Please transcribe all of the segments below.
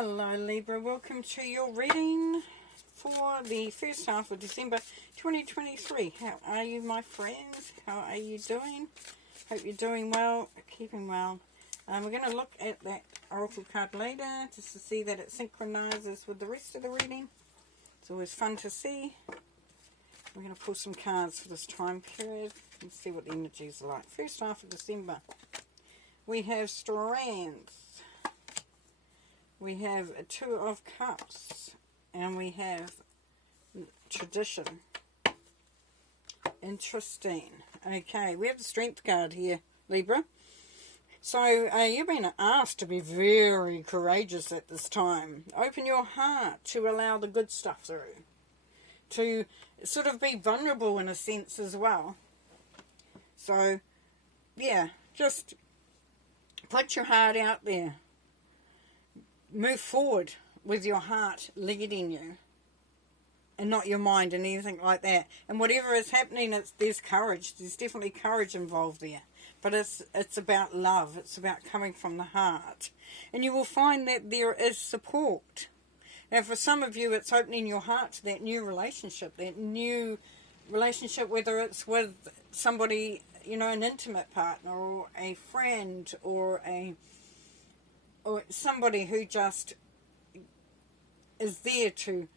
Hello Libra, welcome to your reading for the first half of December 2023. How are you, my friends? How are you doing? Hope you're doing well, keeping well. We're going to look at that oracle card later just to see that it synchronizes with the rest of the reading. It's always fun to see. We're going to pull some cards for this time period and see what the energies are like. First half of December, we have Strands. We have a Two of Cups, and we have Tradition. Interesting. Okay, we have the Strength card here, Libra. So, you've been asked to be very courageous at this time. Open your heart to allow the good stuff through. To sort of be vulnerable in a sense as well. So, yeah, just put your heart out there. Move forward with your heart leading you and not your mind and anything like that. And whatever is happening, there's courage. There's definitely courage involved there. But it's about love. It's about coming from the heart. And you will find that there is support. Now, for some of you, it's opening your heart to that new relationship, whether it's with somebody, an intimate partner or a friend or somebody who just is there to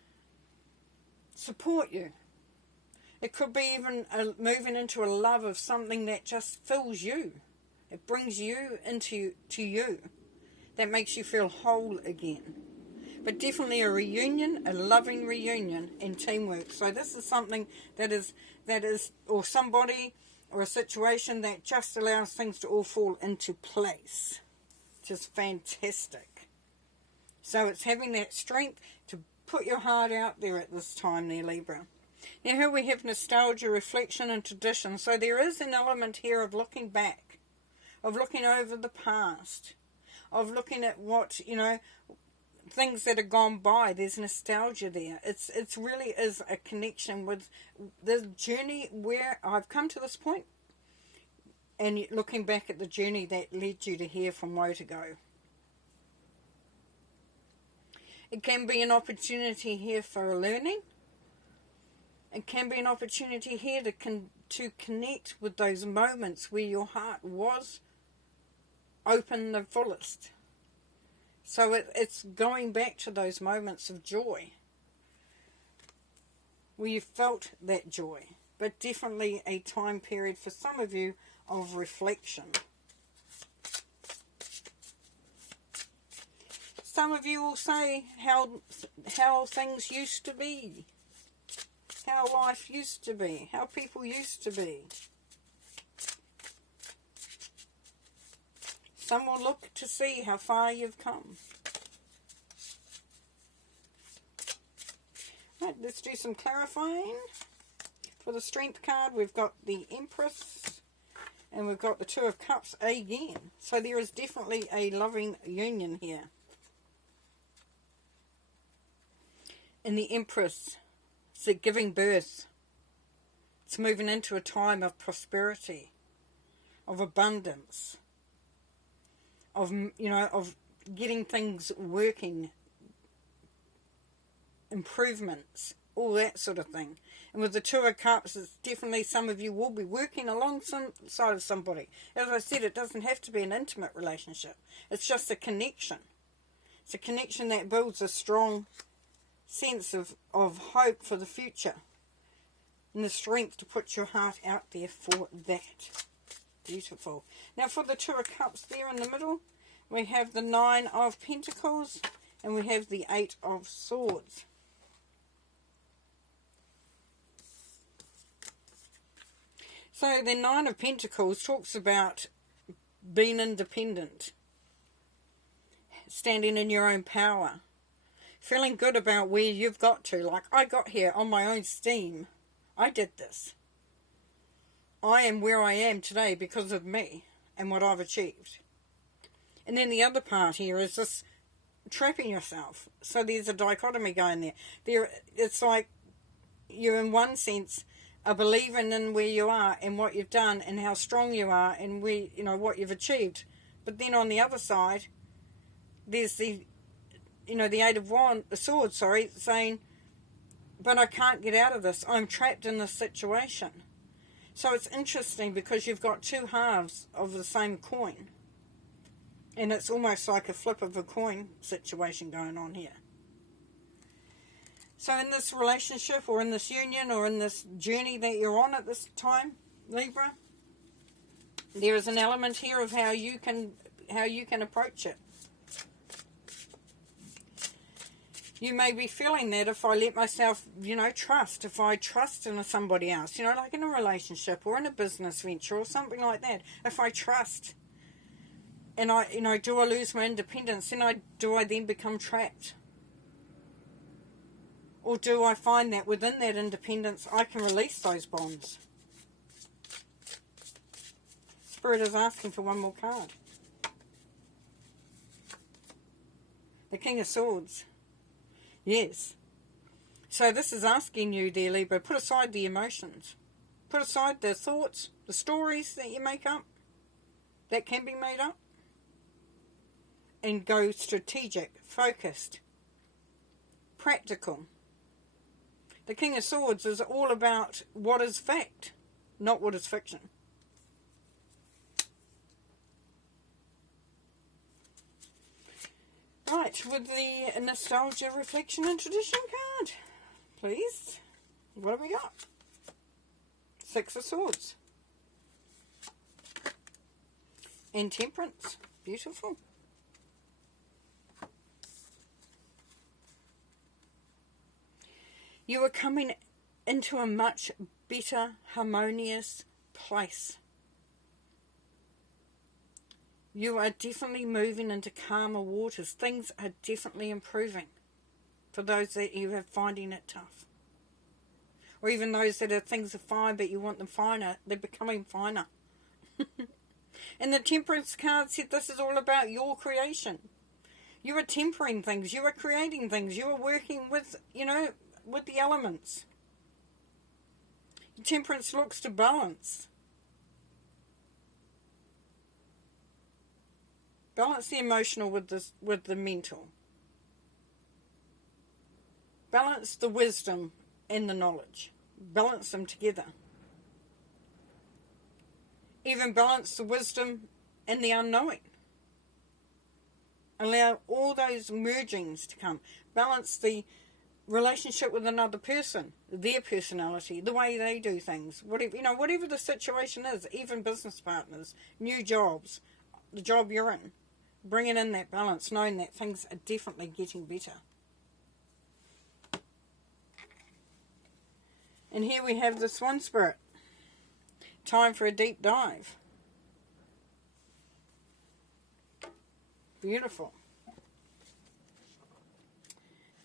support you. It could be even moving into a love of something that just fills you. It brings you into you. That makes you feel whole again. But definitely a reunion, a loving reunion and teamwork. So this is something that is, or somebody or a situation that just allows things to all fall into place. Just fantastic. So it's having that strength to put your heart out there at this time there, Libra. Now here we have nostalgia, reflection and tradition. So there is an element here of looking back, of looking over the past, of looking at what, things that have gone by. There's nostalgia there. It really is a connection with the journey where I've come to this point. And looking back at the journey that led you to here from woe to go. It can be an opportunity here for learning. It can be an opportunity here to connect with those moments where your heart was open the fullest. So it's going back to those moments of joy. Where you felt that joy. But definitely a time period for some of you of reflection. Some of you will say how things used to be, how life used to be, how people used to be. Some will look to see how far you've come. Right, let's do some clarifying. For the Strength card, we've got the Empress. And we've got the Two of Cups again. So there is definitely a loving union here. And the Empress, it's giving birth. It's moving into a time of prosperity, of abundance, of getting things working, improvements, all that sort of thing. And with the Two of Cups, it's definitely some of you will be working alongside of somebody. As I said, it doesn't have to be an intimate relationship. It's just a connection. It's a connection that builds a strong sense of hope for the future. And the strength to put your heart out there for that. Beautiful. Now for the Two of Cups there in the middle, we have the Nine of Pentacles and we have the Eight of Swords. So the Nine of Pentacles talks about being independent, standing in your own power, feeling good about where you've got to. Like, I got here on my own steam. I did this. I am where I am today because of me and what I've achieved. And then the other part here is this trapping yourself. So there's a dichotomy going there. It's like you're in one sense are believing in where you are and what you've done and how strong you are and where, what you've achieved. But then on the other side, there's the, the Eight of Swords, saying, but I can't get out of this. I'm trapped in this situation. So it's interesting because you've got two halves of the same coin. And it's almost like a flip of a coin situation going on here. So in this relationship or in this union or in this journey that you're on at this time, Libra, there is an element here of how you can approach it. You may be feeling that if I let myself, trust, if I trust in somebody else, like in a relationship or in a business venture or something like that, if I trust and do I lose my independence, do I then become trapped? Or do I find that within that independence I can release those bonds? Spirit is asking for one more card. The King of Swords. Yes. So this is asking you, dear Libra, put aside the emotions. Put aside the thoughts, the stories that you make up, that can be made up. And go strategic, focused, practical. The King of Swords is all about what is fact, not what is fiction. Right, with the Nostalgia, Reflection and Tradition card, please. What have we got? Six of Swords. And Temperance. Beautiful. You are coming into a much better, harmonious place. You are definitely moving into calmer waters. Things are definitely improving for those that you are finding it tough. Or even those that things are fine but you want them finer, they're becoming finer. And the Temperance card said this is all about your creation. You are tempering things, you are creating things, you are working with, with the elements. Temperance looks to balance. Balance the emotional with the mental. Balance the wisdom and the knowledge. Balance them together. Even balance the wisdom and the unknowing. Allow all those mergings to come. Balance the relationship with another person, their personality, the way they do things, whatever the situation is, even business partners, new jobs, the job you're in, bringing in that balance, knowing that things are definitely getting better. And here we have the Swan Spirit. Time for a deep dive. Beautiful.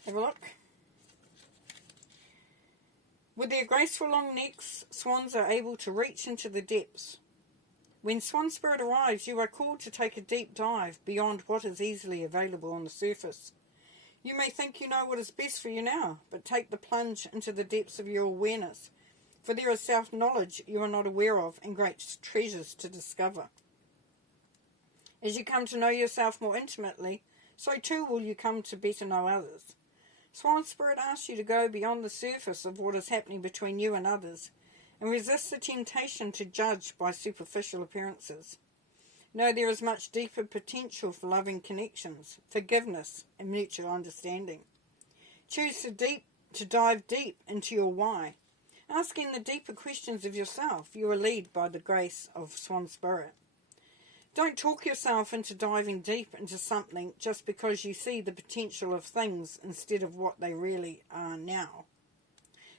Have a look. With their graceful long necks, swans are able to reach into the depths. When Swan Spirit arrives, you are called to take a deep dive beyond what is easily available on the surface. You may think you know what is best for you now, but take the plunge into the depths of your awareness, for there is self-knowledge you are not aware of and great treasures to discover. As you come to know yourself more intimately, so too will you come to better know others. Swan Spirit asks you to go beyond the surface of what is happening between you and others and resist the temptation to judge by superficial appearances. No, there is much deeper potential for loving connections, forgiveness, and mutual understanding. Choose to dive deep into your why. Asking the deeper questions of yourself, you are led by the grace of Swan Spirit. Don't talk yourself into diving deep into something just because you see the potential of things instead of what they really are now.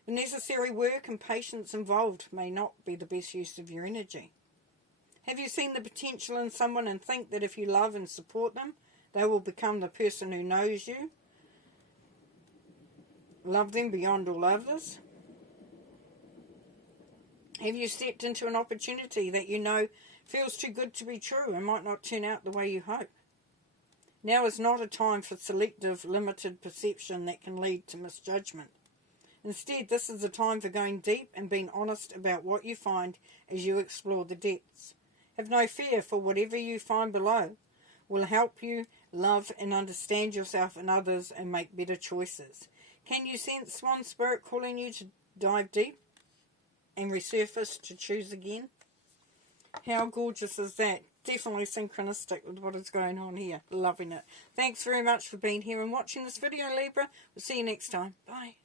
The necessary work and patience involved may not be the best use of your energy. Have you seen the potential in someone and think that if you love and support them, they will become the person who knows you? Love them beyond all others? Have you stepped into an opportunity that you know feels too good to be true and might not turn out the way you hope? Now is not a time for selective, limited perception that can lead to misjudgment. Instead, this is a time for going deep and being honest about what you find as you explore the depths. Have no fear, for whatever you find below will help you love and understand yourself and others and make better choices. Can you sense Swan Spirit calling you to dive deep and resurface to choose again? How gorgeous is that? Definitely synchronistic with what is going on here. Loving it. Thanks very much for being here and watching this video, Libra. We'll see you next time. Bye.